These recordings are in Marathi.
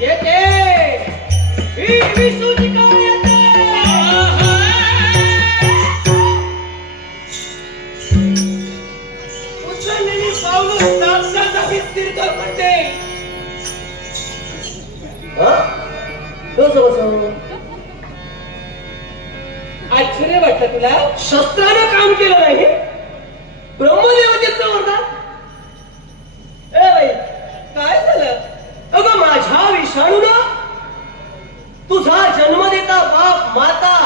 येते ही विष्णूचिका येते. उचललेली पावलं साक्षात स्थिर म्हणते. आश्चर्य वाटलं तुला? शस्त्रानं काम केलं नाही ब्रह्मदेवतेचं वरदान. ए बाई काय झालं? अगं माझ्या विषाणूनं तुझा जन्म देता बाप माता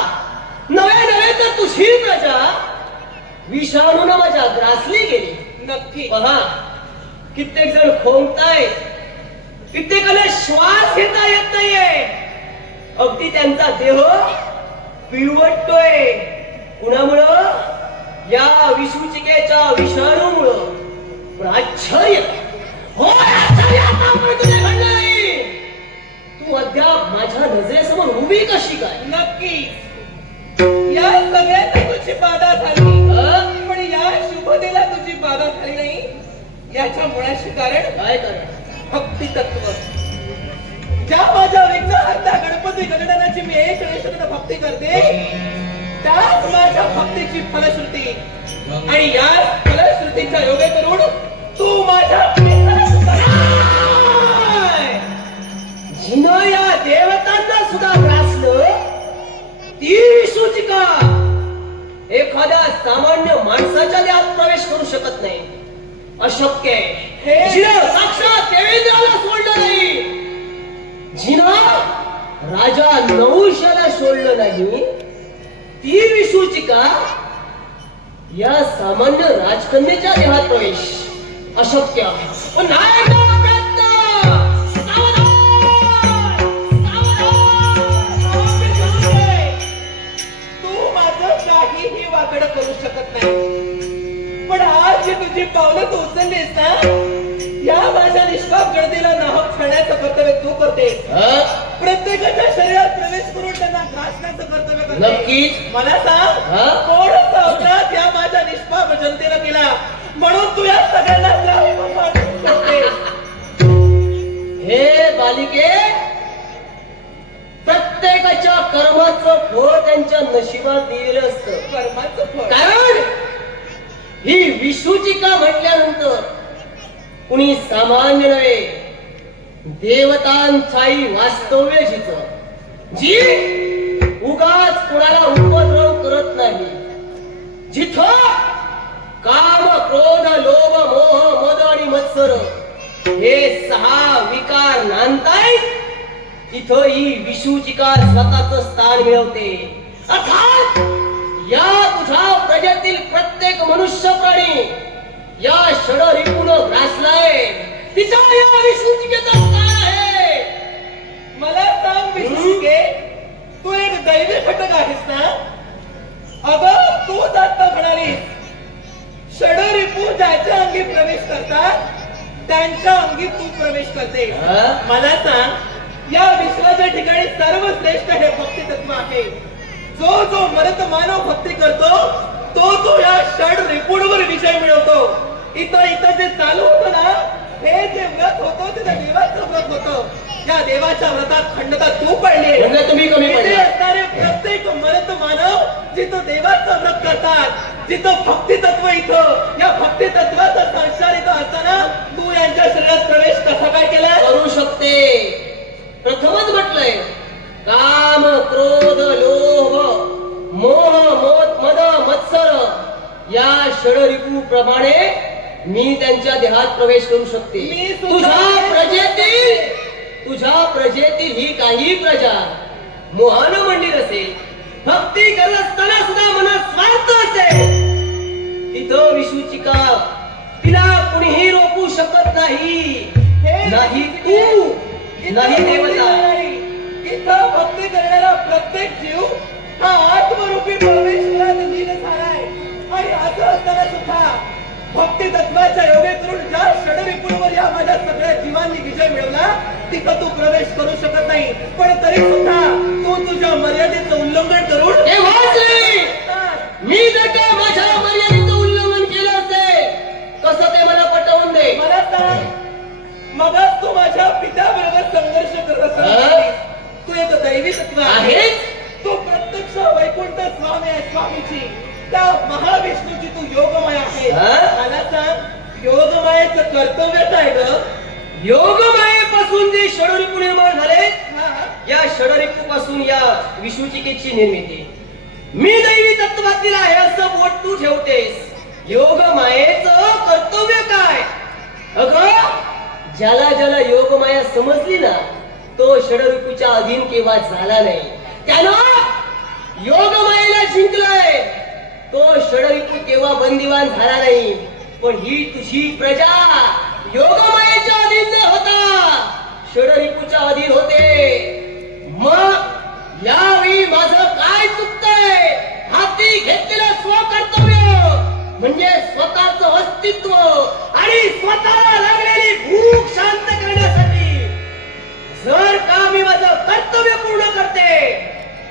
नवे तर तुझी प्रजा विषाणूनं माझ्या ग्रासली गेली. नक्की पहा कित्येक जण खोंगताय, कित्येकाला श्वास घेता येत नाहीये, अगदी त्यांचा देह पिळवटतोय. कुणामुळं? या विषुचिकेच्या विषाणूमुळं. पण आश्चर्य घडलं नाही. तू अद्याप माझ्या नजरेसमोर उभी कशी काय? नक्की या सगळ्यात तुझी बाधा झाली, पण या शुभतेला तुझी बाधा झाली नाही. याच्या मुळाशी कारण काय? कारण भक्ती तत्व. ज्या माझ्या विघ्नहर्ता गणपती गणनाची मी एक निष्ठेने भक्ती करते, त्याच माझ्या भक्तीची फलश्रुती. आणि या फलश्रुतीच्या योगे करून तू माझ्या जिनं या देवतांना सुद्धा ग्रासलं. ती विष्णूचिका एखाद्या सामान्य माणसाच्या देहात प्रवेश करू शकत नाही. अशक्य आहे. जिनं साक्षात देवेंद्राला सोडलं नाही, जिनं राजा नहुषाला सोडलं नाही, ती विष्णूचिका या सामान्य राजकन्येच्या देहात प्रवेश अशक्य. पण नाही प्रयत्न. तू माझं काहीही वाकड करू शकत नाही. पण आज जी तुझी पावलं तू उचललीस ना, या माझ्या निष्पाप जनतेला नाहक ठेवण्याचं कर्तव्य तू करतेस. प्रत्येकाच्या शरीरात प्रवेश करून त्यांना घासण्याचं कर्तव्य करते. नक्कीच मला सांग, कोणता अपराध या माझ्या निष्पाप जनतेला केला म्हणून तू या सगळ्यांना हे बालिके? प्रत्येकाच्या कर्माचं फळ त्यांच्या नशिबात दिलेलं असतं. कर्माचं फळ. कारण ही विष्णूचिका म्हटल्यानंतर कुणी सामान्य नव्हे, देवतांचाही वास्तव्य जिचं, जी उगाच कुणाला उपद्रव करत नाही, जिथं काम क्रोध लोभ मोह मद आणि मत्सर हे 6 विकार नांदतायत, तिथं ही विष्णूचिका स्वतःच स्थान मिळवते. अर्थात या तुझ्या प्रजेतील प्रत्येक मनुष्य प्राणी या षडरिपून ग्रासलाय, तिचा या विष्णूचिकेचा स्थान आहे. मला सांग विष्णूचिके, तू एक दैवी घटक आहेस ना? अगं तू आता म्हणालीस षडरिपू ज्याच्या अंगी प्रवेश करतात त्यांच्या अंगी तू प्रवेश करते. मला सांग, या विश्वाच्या ठिकाणी सर्वश्रेष्ठ हे भक्ती तत्व आहे. जो जो मरत मानव भक्ती करतो तो तो या षड रिपूंवर विजय मिळवतो. इथं जे चालू होतं ना, हे जे व्रत होतं ते देवाचं व्रत होतं. या देवाच्या व्रतात खंडता तू पडली. म्हणजे तुम्ही कमी पडले. असणारे प्रत्येक मरत मानव जिथं देवाचं व्रत करतात, जिथं भक्ती तत्व, इथं या भक्ती तत्वाचा संस्कार इथं असताना तू यांच्या शरीरात प्रवेश कसा काय केला? करू शकते. प्रथमच म्हटलंय, काम क्रोध लोभ मोह मद मत्सर या षडरिपू प्रमाणे मी त्यांच्या देहात प्रवेश करू शकते. तुझ्या प्रजेतील ही काही प्रजा मोहानं मंडित असेल, भक्ती करत असताना सुद्धा मनात स्वार्थ असेल, तिथं विष्णूचिका तिला कुणीही रोखू शकत नाही. नाही तू, नाही देवता. इथं भक्ती करणारा प्रत्येक जीव हा आत्मरूपी परमेश्वरात लीन झालाय. आणि असं असताना सुद्धा भक्ती तत्वाच्या योगे करून ज्या षडरिपूंवर या माझ्या सगळ्या जीवांनी विजय मिळवला, तिथं तू प्रवेश करू शकत नाही. पण तरी सुद्धा तू तुझ्या मर्यादेचं उल्लंघन करून मी जर का माझ्या मर्यादेचं उल्लंघन केलं असेल, कसं ते मला पटवून दे. मला सांग, मगच तू माझ्या पित्याबरोबर संघर्ष करत कर्तव्य काय ग? योगमायेपासून जे षडरिपू निर्माण झाले, हा. या षडरिपू पासून या विषुचिकेची निर्मिती. मी दैवी तत्वातील आहे असं बोट तू ठेवतेस. योगमायेचं कर्तव्य काय? अगं, ज्याला ज्याला योगमाया समजली ना, तो षडरिपूच्या अधीन केव्हा झाला नाही. त्यानं योगमायेला जिंकलाय. तो षडरिपू केव्हा बंदिवान झाला नाही. पण ही तुझी प्रजा योगमायेच्या अधीन न होता षडरिपूच्या अधीन होते. मग यावेळी माझं काय चुकतंय? हाती घेतलेलं स्वकर्तव्य म्हणजे स्वतःच अस्तित्व आणि स्वतःला लागलेली भूक शांत करण्यासाठी जर का मी माझं कर्तव्य पूर्ण करते,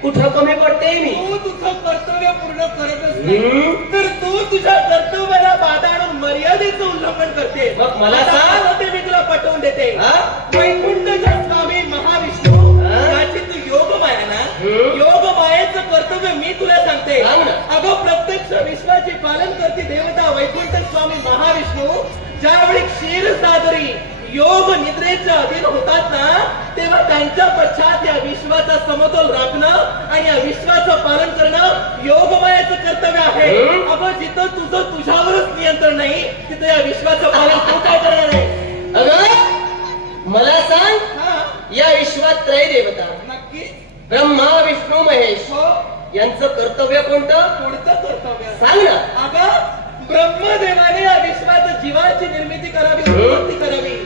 कुठं कमी पडते मी? तू तुझं कर्तव्य पूर्ण करतच नाही, तर तू तुझ्या कर्तव्याला बाधा आणून मर्यादेचं उल्लंघन करते. मग मला आता सांग. आता ते मी तुला पटवून देते. हा? वैकुंठचा स्वामी महाविष्णू हा? याची तू योगमाया ना, हम्म. योगमायेचं कर्तव्य मी तुला सांगते. सांग ना. अगं, प्रत्यक्ष विश्वाचे पालन करते देवता वैकुंठ स्वामी महाविष्णू ज्यावेळी क्षीरसागरी योग निद्रेच्या अधीन होतात ना, तेव्हा त्यांच्या पश्चात या विश्वाचा समतोल राखणं आणि या विश्वाचं पालन करणं योगमायाचं कर्तव्य आहे. हम्म. अगं, जिथं तुझं तुझ्यावरच नियंत्रण नाही, तिथं या विश्वाचं पालन तू काय करणार आहे? अगं, मला सांग, हा, या विश्वात त्रय देवता नक्की. ब्रह्मा विष्णू महेश हो, यांचं कर्तव्य कोणतं? पुढचं कर्तव्य सांग ना. अगं, ब्रह्मदेवाने या विश्वात जीवाची निर्मिती करावी, उत्पत्ती करावी.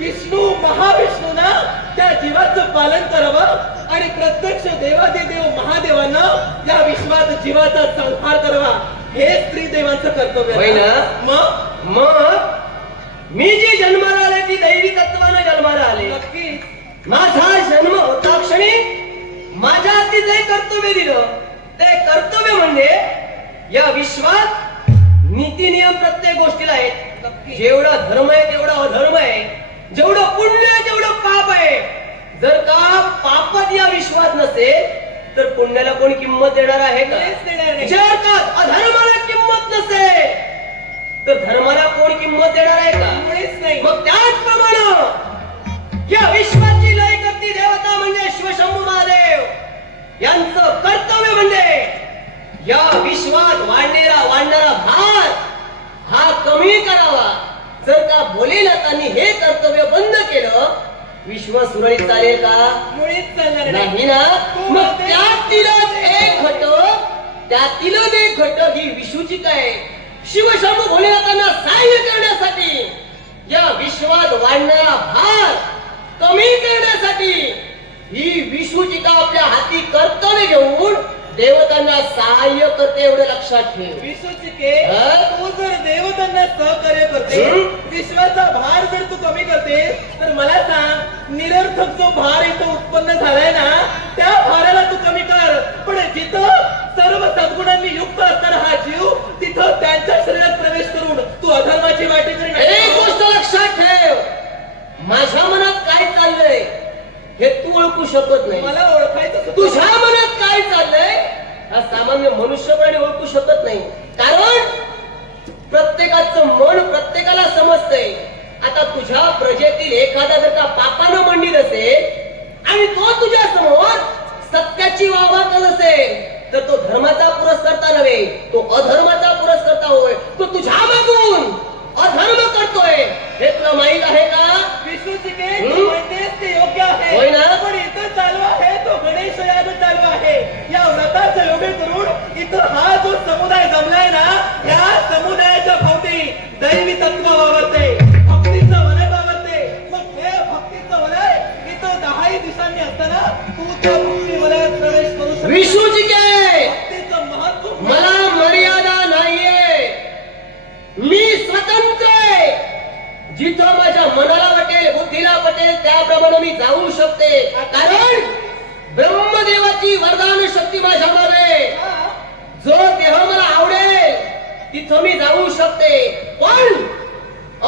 विष्णू महाविष्णूना त्या जीवाचं पालन करावं आणि प्रत्यक्ष देवादिदेव महादेवांना या विश्वात जीवाचा संहार करावा. हे स्त्री देवांचं कर्तव्य होय आहे. ना? मग मग मी जी जन्माला आले ती दैवी तत्वानं जन्माला आले. नक्कीच माझा जन्म होता क्षणी माझ्या हाती जे कर्तव्य दिलं ते कर्तव्य म्हणजे या विश्वात नीती नियम प्रत्येक गोष्टीला आहेत. नक्की. जेवढा धर्म आहे तेवढा अधर्म आहे, जेवढं पुण्य आहे तेवढं पाप आहे. जर का पापात या विश्वात नसेल तर पुण्याला कोण किंमत देणार आहे का? काहीच देणार नाही. जर का अधर्माला किंमत नसेल तर धर्माला कोण किंमत देणार आहे का? मुळीच नाही. मग त्याचप्रमाणे या विश्वाची लय करती देवता म्हणजे शिवशंभू महादेव यांचं कर्तव्य म्हणजे या विश्वात वाढणारा भार हा कमी करावा. जर का भोलेनाथांनी हे कर्तव्य बंद केलं, विश्व सुरळीत चालेल का? मुळीच चालणार नाही ना. मग त्यातीलच एक घटक ही विषुचिका आहे. शिवशंभू भोलेनाथांना सहाय्य करण्यासाठी, या विश्वात वाढणारा भार कमी करण्यासाठी ही विषुचिका आपल्या हाती कर्तव्य घेऊन देवतांना सहाय्य करते. एवढं लक्षात ठेव. विश्वचिके, हा? तू जर देवतांना सहकार्य करते, विश्वाचा भार जर तू कमी करते, तर मला सांग, निरर्थक जो भार इथं उत्पन्न झालाय ना, त्या भाराला तू कमी कर. पण जिथं सर्व सद्गुणांनी युक्त असणारा हा जीव, तिथं त्यांच्या शरीरात प्रवेश करून तू अधर्माची वाटेकरी नाही. एक गोष्ट लक्षात ठेव, माझ्या मनात काय चाललंय हे तू ओळखू शकत नाही. मला ओळखायचं सुद्धा तुझ्या मनात काय चाललंय हा सामान्य मनुष्य प्राणी ओळखू शकत नाही. कारण प्रत्येकाचं मन प्रत्येकाला समजतंय. आता तुझ्या प्रजेतील एखादा जर का पापानं मंडित असेल आणि तो तुझ्या समोर सत्याची वाहवा करत असेल, तर तो धर्माचा पुरस्कर्ता नव्हे, तो अधर्माचा पुरस्कर्ता होय. तो तुझ्या मागून अधर्म करतोय हे तुला माहित आहे का? विष्णूचिके, तू म्हणतेस ते योग्य आहे. होय ना? पण इथं चालू आहे तो गणेश याग चालू आहे. या व्रताचं योग्य करून इथं हा जो समुदाय जमलाय ना, या समुदायाच्या भोवती दैवी तत्व वावरते, भक्तीचं वलय वावरते. मग हे भक्तीचं वलय इथं 10 दिवसांनी असताना तू त्या भक्ती वलयात प्रवेश करू शकतो. विष्णूचिके, भक्तीचं महत्व मला मर्यादा नाहीये. मी स्वतंत्र आहे. जिथं माझ्या मनाला वाटेल, बुद्धीला पटेल त्याप्रमाणे मी जाऊ शकते. कारण ब्रह्मदेवाची वरदान शक्ती माझ्या मागे. जो देह मला आवडेल तिथं मी जाऊ शकते. पण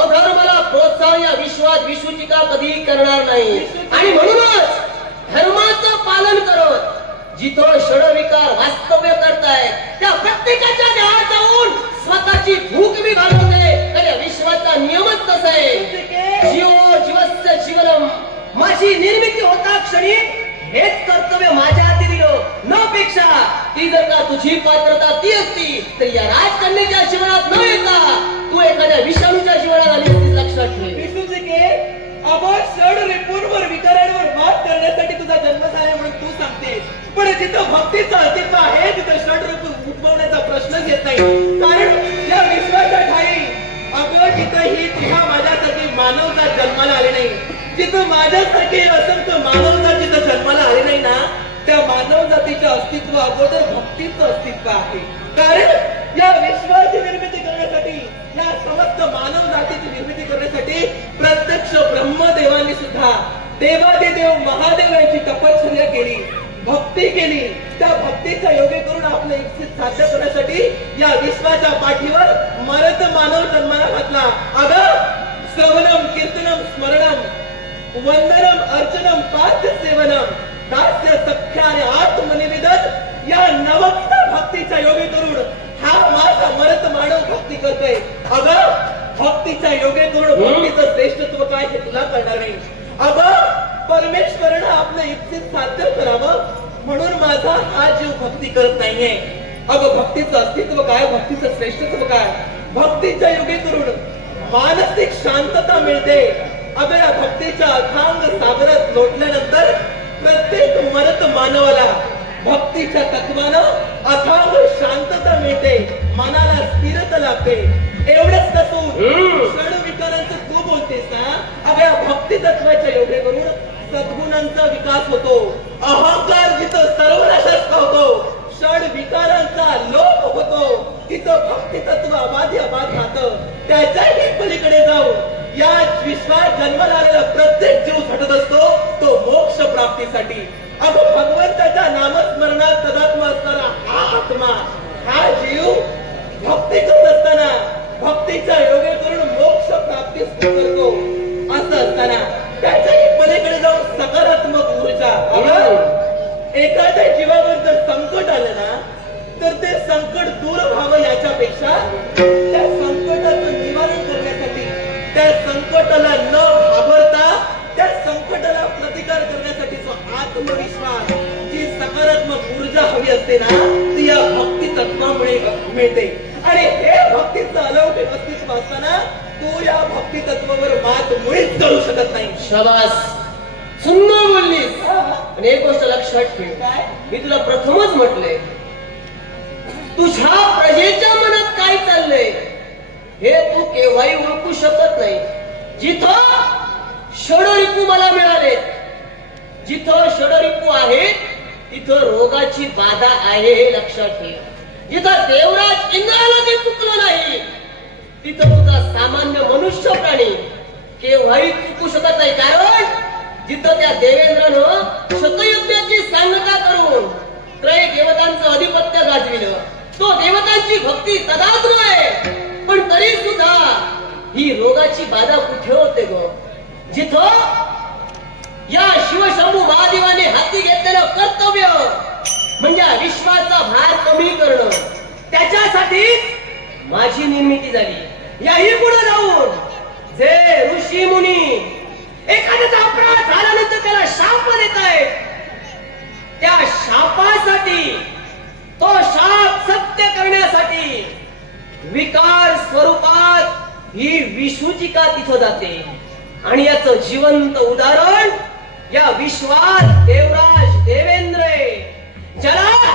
अधर्माला प्रोत्साहन या विश्वात विषुचिका कधी करणार नाही. आणि म्हणूनच धर्माचं पालन करत जिथं षडविकार वास्तव्य करताय त्या प्रत्येकाच्या देहात जाऊन स्वतःची भूक मी घालवते. तर या विश्वाचा विश्वाचा नियमच तसा आहे. जीवो जीवस्य जीवनम. माझी निर्मिती होता क्षणी हेच कर्तव्य माझ्या हाती दिलं न पेक्षा ती जर का तुझी पात्रता ती असती तर या राजकन्याच्या जीवनात न येता तू एखाद्या विषाणूच्या जीवनात आली असतीस. लक्षात ठेव. षड रिपूंवर विकारांवर मात करण्यासाठी तुझा जन्म झाला म्हणून तू सांगतेस, पण जिथं भक्तीचं अस्तित्व आहे तिथं षड रिपू उद्भवण्याचा प्रश्नच येत नाही. कारण या विश्वाच्या ठाई अगं जिथंही तुझ्या माझ्यासारखी मानवता जन्माला आली नाही, जिथं माझ्यासारखे असंख्य मानवता जिथं जन्माला आली नाही ना, त्या मानव जातीच्या अस्तित्व अगोदर भक्तीचं अस्तित्व आहे. कारण या विश्वाची निर्मिती करण्यासाठी, या समस्त मानव जातीची निर्मिती करण्यासाठी प्रत्यक्ष ब्रह्मदेवांनी सुद्धा देवादिदेव महादेव यांची तपश्चर्या केली, भक्ती केली. त्या भक्तीचा योग्य करून आपलं इच्छित साध्य करण्यासाठी या विश्वाच्या पाठीवर मरत मानव जन्माला घातला. अगं श्रवणम कीर्तनम स्मरणम वंदनम अर्चनम पाद्य सेवनम दास्य सख्या आणि आत्मनिवेदन या नवविध भक्तीच्या योगे करून हा माझा मरत मानव भक्ती करतोय. अगं भक्तीच्या योगे करून भक्तीचं श्रेष्ठत्व काय हे तुला कळणार नाही. अगं परमेश्वरानं आपलं इच्छित साध्य करावं म्हणून माझा हा जीव भक्ती करत नाहीये. अगं भक्तीचं अस्तित्व काय, भक्तीचं श्रेष्ठत्व काय, भक्तीच्या योगे करून मानसिक शांतता मिळते. अगं या भक्तीच्या अथांग सागरात लोटल्यानंतर प्रत्येक मरत मानवाला भक्तीच्या तत्वानं अथांग शांतता मिळते, मनाला स्थिरता लागते. एवढंच नसून षड विकारांचं तू बोलतेस ना, अगं या भक्ती तत्वाच्या योगे करून सद्गुणांचा विकास होतो. अहंकार जिथं सर्वनाशास होतो, षड विकारांचा लोप होतो, तिथं भक्ती तत्व अबाधी अबाध राहतं. त्याच्याही पलीकडे जाऊन या विश्वात जन्माला आलेला प्रत्येक जीव झटत असतो तो मोक्ष प्राप्तीसाठी. अगं भगवंताच्या नामस्मरणात तदात्मा असणारा हा आत्मा, हा जीव भक्ती करत असताना भक्तीच्या योगे करून मोक्ष प्राप्तीस करतो. असं असताना त्याच्याही पलीकडे जाऊन सकारात्मक ऊर्जा. अगं एखाद्या जीवावर जर संकट आलं ना तर ते संकट दूर व्हावं याच्यापेक्षा त्या संकटाचं निवारण करण्यासाठी, त्या संकटाला न घाबरता त्या संकटाला प्रतिकार करण्यासाठी जो आत्मविश्वास, जी सकारात्मक ऊर्जा हवी असते ना, ती या भक्ती तत्वामुळे मिळते. आणि हे भक्तीचं अलौकिक अस्तित्व असताना तू या भक्ती तत्वावर मात मुळीच करू शकत नाही. शाबास, सुंदर बोललीस. आणि एक गोष्ट लक्षात ठेव, मी तुला प्रथमच म्हटलंय, तुझ्या प्रजेच्या मनात काय चाललंय हे तू केव्हाही ओळखू शकत नाही. जिथं षडरिपू मला मिळाले, जिथं षडरिपू आहे तिथं रोगाची बाधा आहे हे लक्षात ठेव. जिथं देवराज इंद्राला ते चुकलं नाही तिथं तुझा सामान्य मनुष्य प्राणी केव्हाही चुकू शकत नाही. कारण जिथं त्या देवेंद्रनं शतयुद्धाची सांगता करून त्रय देवतांचं अधिपत्य गाजविलं, तो देवतांची भक्ती तदाद्र आहे, पण तरी सुद्धा ही रोगाची बाधा कुठे होते ग? जिथं या शिवशंभू महादेवाने हाती घेतलेलं कर्तव्य म्हणजे विश्वाचा भार कमी करणं, त्याच्यासाठी माझी निर्मिती झाली. याही पुढे जाऊन जे ऋषी मुनी एखाद्याचा अपराध झाल्यानंतर त्याला शाप देत आहेत, त्या शापासाठी, तो शाप सत्य करण्यासाठी विकार स्वरूपात ही विषूचिका तिथं जाते. आणि याचं जिवंत उदाहरण या विश्वात देवराज देवेंद्र आहे, ज्याला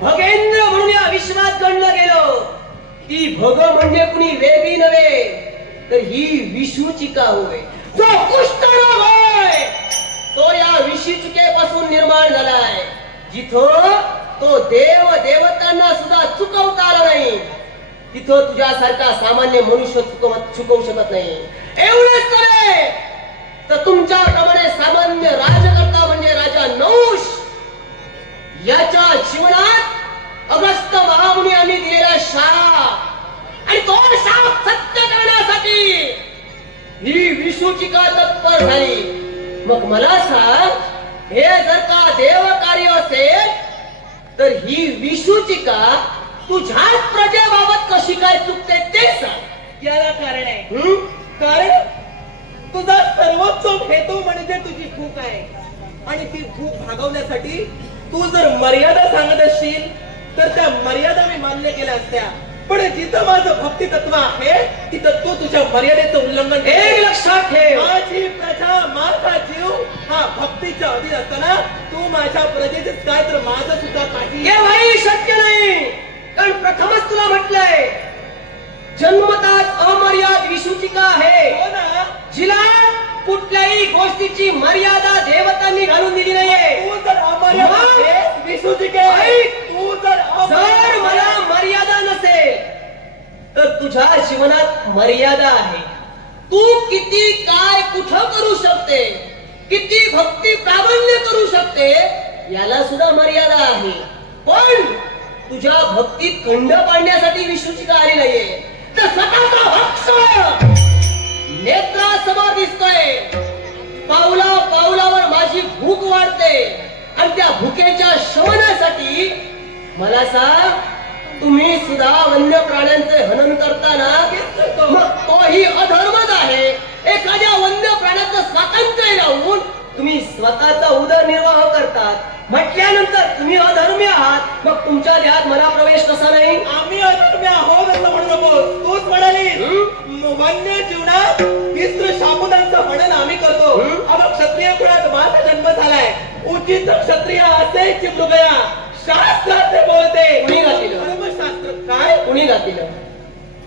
भगेंद्र म्हणून या विश्वात गणलं गेलं. ती भग म्हणजे कुणी वेगळी नव्हे तर ही विषूचिका होय. जो कुष्ठरोग होय तो या विषूचिकेपासून निर्माण झालाय. जिथं तो देव देवतांना सुद्धा चुकवता आला नाही तिथं तुझ्यासारखा सामान्य मनुष्य चुकवू शकत नाही. एवढेच करे तर तुमच्याप्रमाणे सामान्य राजकर्ता म्हणजे राजा नहुष याच्या जीवनात अगस्त्य महामुनी यांनी दिलेला शाप, आणि तो शाप सत्य करण्यासाठी ही विषूचिका तत्पर झाली. मग मला सांग, हे जर का देव कार्य असेल तर ही विषूचिका तुझ्याच प्रजेबाबत कशी काय चुकते ते सांग. याला कारण आहे. हं? कारण तुझा सर्वोच्च हेतू म्हणजे तुझी भूक आहे आणि ती भूक भागवण्यासाठी तू जर मर्यादा सांगत असशील तर त्या मर्यादा मी मान्य केल्या असत्या. पण जिथं माझं भक्ती तत्व आहे तिथं तू तुझ्या मर्यादेचं उल्लंघन एक लक्षात ठेव. माझी प्रजा माझा जीव हा भक्तीच्या अधीन असताना तू माझ्या प्रजेचेच काय तर माझं सुद्धा काही केव्हाही शक्य नाही. कारण प्रथमच तुला म्हटलंय जन्मताच अमर्याद विसूचिका आहे, हो ना. जिला कुठल्याही गोष्टीची मर्यादा देवतांनी घालून दिली नाहीये. तू जर अमर्याद मग? आहेस, विसूचिके, ऐक. तू जर जर मला मर्यादा नसेल तर तुझ्या जीवनात मर्यादा आहे. तू किती काय कुठं करू शकते, किती भक्ती प्रामाण्य करू शकते याला सुद्धा मर्यादा आहे. पण तुझ्या भक्तीत खंड पाडण्यासाठी विष्णूचिका आली नाहीये. तर स्वतःचा हक्क नेत्रासमोर दिसतोय. पावला पावलावर माझी भूक वाढते आणि त्या भुकेच्या शमनासाठी मला सांग, तुम्ही सुद्धा वन्य प्राण्यांचे हनन करताना मग तोही अधर्मच आहे. एखाद्या वन्य प्राण्याचं स्वातंत्र्य राहून तुम्ही स्वतःचा उदरनिर्वाह करतात म्हटल्यानंतर तुम्ही अधर्मी आहात. मग तुमच्या देहात मला प्रवेश कसा नाही? आम्ही अधर्म्य आहोत असं म्हणू नको. तूच म्हणाली वन्य जीवनात विस्त्र शामुदांचं म्हणून आम्ही करतो. अब क्षत्रिय कुळात माझा जन्म झालाय. उचित क्षत्रिय असेच मृगया शास्त्राचे बोलते. कुणी घातलेलं? धर्मशास्त्र काय? कुणी घातलेलं?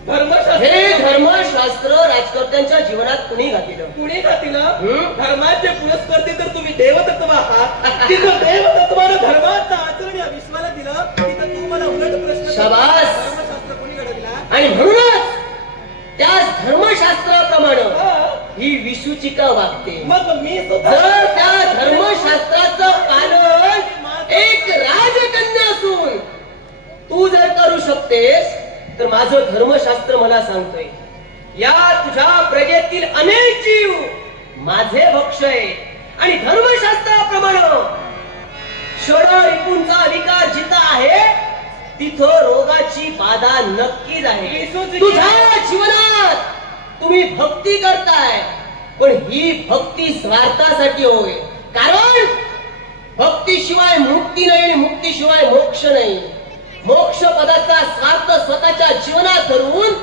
धर्मशास्त्र हे धर्मशास्त्र राजकर्त्यांच्या जीवनात कुणी घातलेलं? कुणी घातलं? धर्माचे पुरस्कर्ते तर तुम्ही देवतत्व आहात. तिथं देवतत्वानं धर्माचं आचरण या विश्वाला दिलं तिथं तू मला उलट प्रश्न शाबास. धर्मशास्त्र कुणी घडविला? आणि म्हणूनच त्याच धर्मशास्त्राप्रमाणे हा. ही विसूचिका वागते. मग मी सुद्धा जर त्या धर्मशास्त्राचं पालन एक राजकन्या असून तू जर करू शकतेस तर माझं धर्मशास्त्र मला सांगतोय या तुझ्या प्रजेतील अनेक जीव माझे भक्ष आहेत. आणि धर्मशास्त्राप्रमाणे षड रिपुंचा विकार जिथं आहे तिथं रोगाची बाधा नक्कीच आहे. तुझ्या जीवनात तुम्ही भक्ती करताय पण ही भक्ती स्वार्थासाठी होय. कारण भक्तीशिवाय मुक्ती नाही आणि मुक्तीशिवाय मोक्ष नाही. मोक्ष पदाचा स्वार्थ स्वतःच्या जीवनात धरून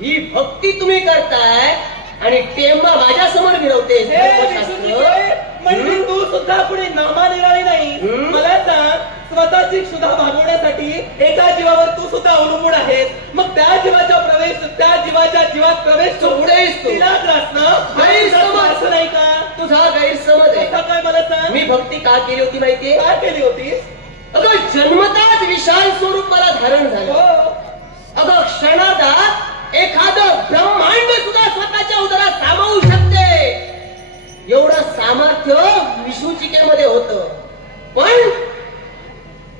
ही भक्ती तुम्ही करताय आणि तेव्हा माझ्या समोर मिळवते. म्हणजे तू सुद्धा कुणी नामानिराळी नाही. मला सांग, स्वतःची सुद्धा भागवण्यासाठी एका जीवावर तू सुद्धा अवलंबून आहेस. मग त्या जीवाचा प्रवेश त्या जीवाच्या जीवात प्रवेश पुढेच तू. तिलाच असणं गैरसमज. असं नाही का? तुझा गैरसमज आहे. कसा काय मला सांग? मी भक्ती का केली होती माहितीये? काय केली होतीस? अगं जन्मताच विशाल स्वरूप मला धारण झालं. हो. अगं क्षणार्धात एखादं ब्रह्मांड सुद्धा स्वतःच्या उदरात सामावू शकते एवढं सामर्थ्य विसूचिकेमध्ये होतं. पण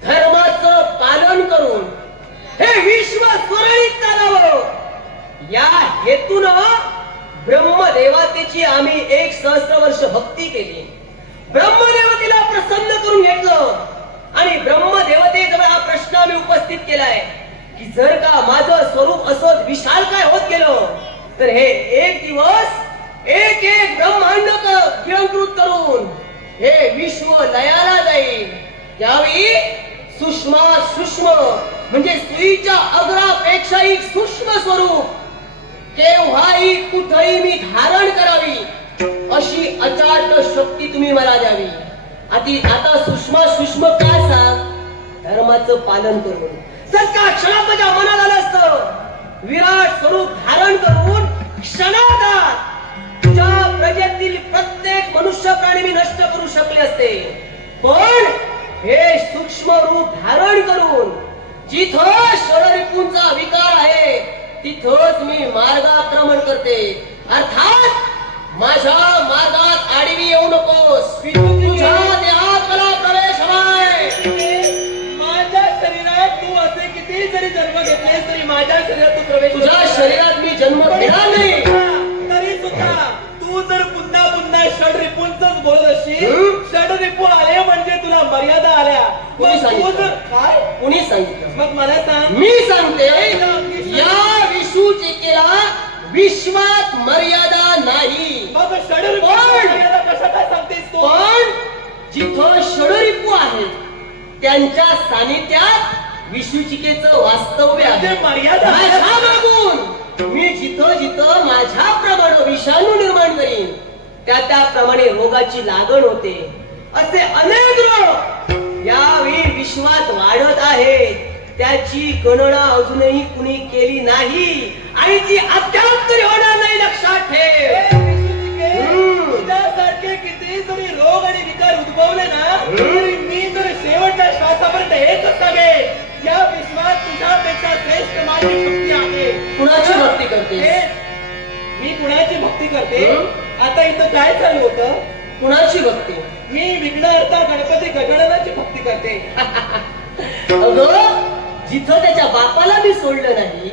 धर्माचं पालन करून हे विश्व सुरळीत चालावं या हेतूनं ब्रह्मदेवतेची आम्ही 1,000 वर्ष भक्ती केली. ब्रह्मदेवतेला प्रसन्न करून घेतलं आणि ब्रह्मदेवतेजवळ हा प्रश्न आम्ही उपस्थित केलाय की जर का माझं स्वरूप असं विशाल काय होत गेलं तर हे एक दिवस एक एक ब्रह्मांड गिळंकृत करून हे विश्व लयाला जाईल. त्यावेळी सूक्ष्म म्हणजे सुईच्या अग्रापेक्षाही सूक्ष्म स्वरूप केव्हाही कुठेही मी धारण करावी अशी अचाट शक्ती तुम्ही मला द्यावी. आता सूक्ष्म काय सांग? धर्माचं पालन करून. जर का क्षणात माझ्या मनात आलं असतं विराट स्वरूप धारण करून क्षणात तुझ्या प्रजेतील प्रत्येक मनुष्य प्राणी मी नष्ट करू शकले असते. पण हे सूक्ष्म रूप धारण करून जिथं षडरिपुंचा विकार आहे तिथंच मी मार्गाक्रमण करते. अर्थात माझ्या मार्गात आडवी येऊ नकोस. तुझ्या देहात मला प्रवेश हवाय. माझ्या शरीरात तू असे किती जरी जन्म घेतलेस तरी माझ्या शरीरात तू प्रवेश तुझ्या शरीरात मी जन्म घेणार नाही. तरी सुद्धा तू जर पुन्हा पुन्हा षडरिपूंच बोलत असशील, षडरिपू आले म्हणजे तुला मर्यादा आल्या. कोणी मग तू सांगितलं? जर काय कुणी सांगितलं? मग मला सांग. मी सांगते या विषूचिकेला विश्वात मर्यादा नाही. मग षडरिपू पण- मर्यादा कशा काय सांगतेस तू? पण जिथं षडरिपू आहेत त्यांच्या सानिध्यात विशुचिकेचं वास्तव्य आहे. म्हणजे मर्यादा माझ्या मागून मी जिथं जिथं माझ्याप्रमाणे विषाणू निर्माण करीन त्याप्रमाणे रोगाची लागण होते. असे अनेक रोग यावेळी विश्वात वाढत आहेत. त्याची गणना अजूनही कुणी केली नाही आणि ती अद्याप तरी होणार नाही. लक्षात ठेव. तुझ्यासारखे किती जरी रोग आणि विकार उद्भवले ना तरी मी तर शेवटच्या श्वासापर्यंत हेच सांगेन, या विश्वात तुझ्यापेक्षा श्रेष्ठ माझी शक्ती आहे. कुणाची भक्ती करते? मी कुणाची भक्ती करते? आता इथं काय चालू होतं? कुणाची भक्ती? मी विघ्नहर्ता गणपती गजाननाची भक्ती करते. अगं जिथं त्याच्या बापाला मी सोडलं नाही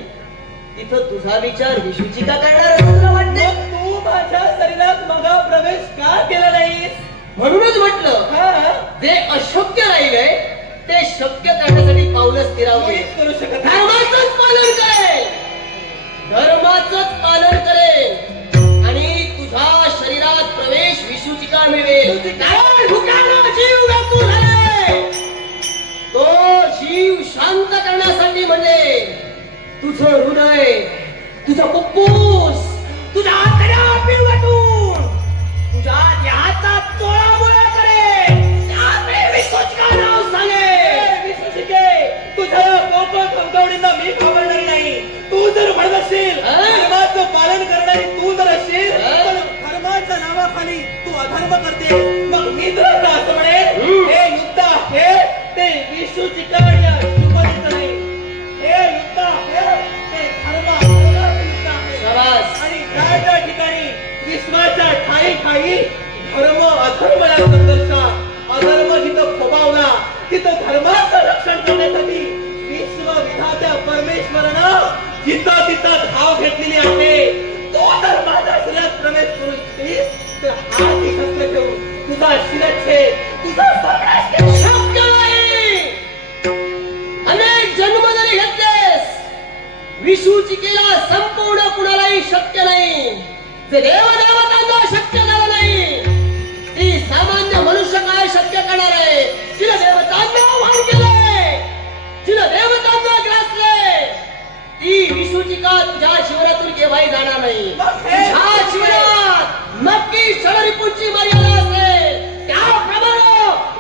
तिथं तुझा विचार विशुचिका करणार असं तुला वाटते? मग तू माझ्या शरीरात मगा प्रवेश का केला नाहीस? म्हणूनच म्हटलं हा? जे अशक्य राहिलंय ते शक्य करण्यासाठी पाऊलच फिरावे. मीच करू शकत नाही. धर्माचंच पालन करेल. धर्माचंच पालन करेल आणि तुझ्या शरीरात प्रवेश विशुचिका मिळेल. कारण भुक्यानं जीव व्याकुळ झालाय. तो जीव शांत करण्यासाठी म्हणजे तुझं हृदय, तुझा फुफ्फुस, तुझ्या आतड्या पिळवटून तुझ्या देहाचा चोळामोळा करेल. त्यामुळे विशुचिका नाव सांगेल. विश्वसिके, तुझ्या कोकण कंकावडींना मी घाबरणार नाही. तू जर म्हणत असशील धर्माचं पालन करणारी तू जर असशील तर धर्माच्या नावाखाली तू अधर्म करते. मग मी तर असं म्हणेन, हे युद्ध आहे ते विशुचिकाच्या शुभतेचं नाही. हे युद्ध आहे ते धर्माचं युद्ध आहे. शाबास. आणि त्या ठिकाणी विश्वाच्या ठाई ठाई धर्म अधर्म या संघर्षात अधर्म जिथं फोबावला तिथं धर्माचं रक्षण करण्यासाठी विश्व विधात्या परमेश्वरानं जिथं तिथं धाव घेतलेली आहे. तो जर माझ्या शरीरात प्रवेश करू इच्छितीस तर हात शस्त्र ठेवून तुझा शिरच्छेद, तुझा सर्वनाश केला. शक्य नाही. अनेक जन्म जरी घेतलेस विशुचिकेला संपूर्ण कुणालाही शक्य नाही. जे देवदेवतांना शक्य झालं नाही ती सामान्य मनुष्य काय शक्य करणार आहे? तिला देवतांना आव्हान केलंय, तिला देवतांना ग्रासले. ती विशुचिका तुझ्या शिवरातून केव्हाही जाणार नाही. तुझ्या शिवरात नक्की षडरिपूंची मर्यादा असेल. त्याप्रमाणे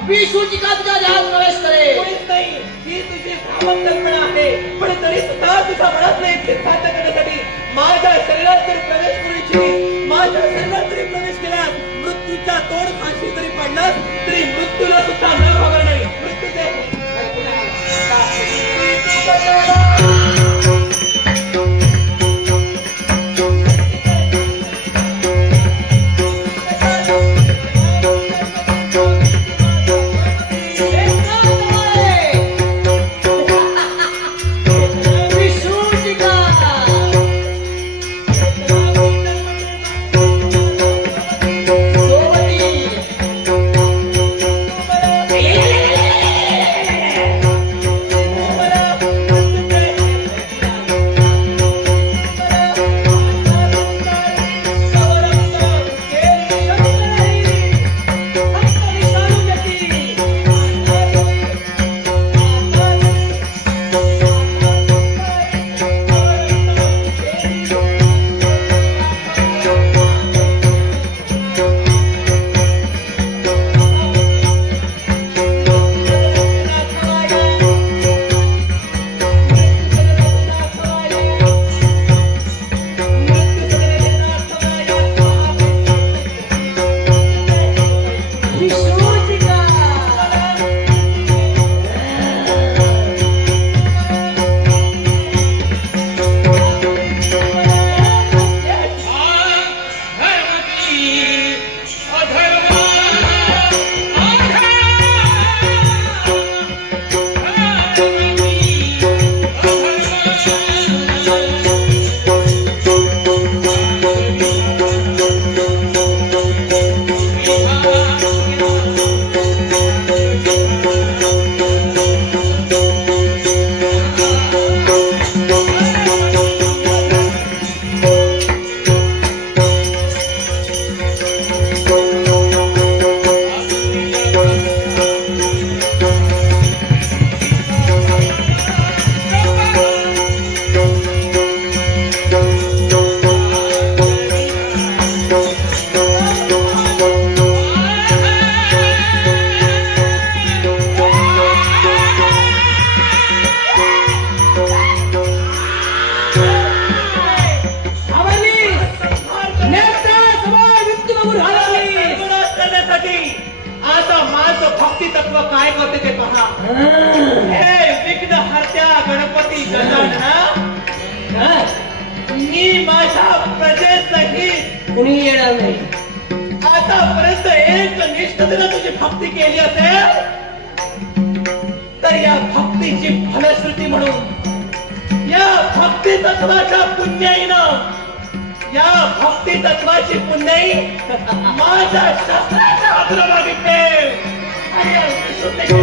विशुचिका तुझ्या देहात प्रवेश करेल. कोणीच नाही, ही तुझी भ्रामक कल्पना आहे. पण तरी सुद्धा तुझ्या मनातलं इच्छित साध्य करण्यासाठी माझ्या शरीरात जरी प्रवेश करू इच्छितीस, माझ्या शरीरात जरी प्रवेश केलास, मृत्यूच्या तोड फाशी जरी पडलास तरी मृत्यूला सुद्धा न घाबरणार नाही. मृत्यूचे भक्ती तत्व काय करते ते पहा. हे विघ्न हरत्या गणपती गजानना, हा? मी माझ्या प्रजेसाठी कुणी येणार नाही. आतापर्यंत एक निष्ठतेने तुझी भक्ती केली असेल तर या भक्तीची फलश्रुती म्हणून, या भक्ती तत्वाच्या पुण्याईनं, या भक्ती तत्वाची पुण्याई माझ्या शस्त्राच्या हातून मागितले. आणि या विशुद्धीची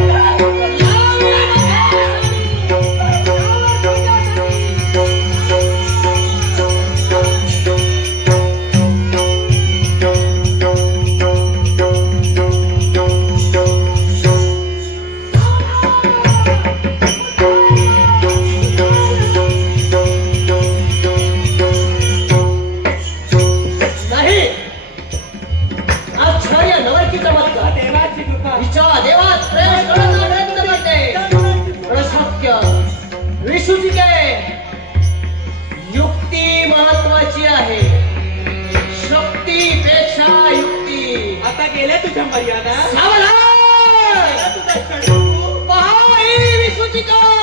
नाही. आश्चर्य नवरकी चमत्कार. देवाची कृपा. हिच्या देवात प्रेम करण्याचा प्रयत्न करते. पण शक्य विशुचिके युक्ती महत्वाची आहे, शक्तीपेक्षा युक्ती. आता गेल्या तुझ्या मर्यादा. सावधान! गेला तुझा षडू. पहा ही विशुचिका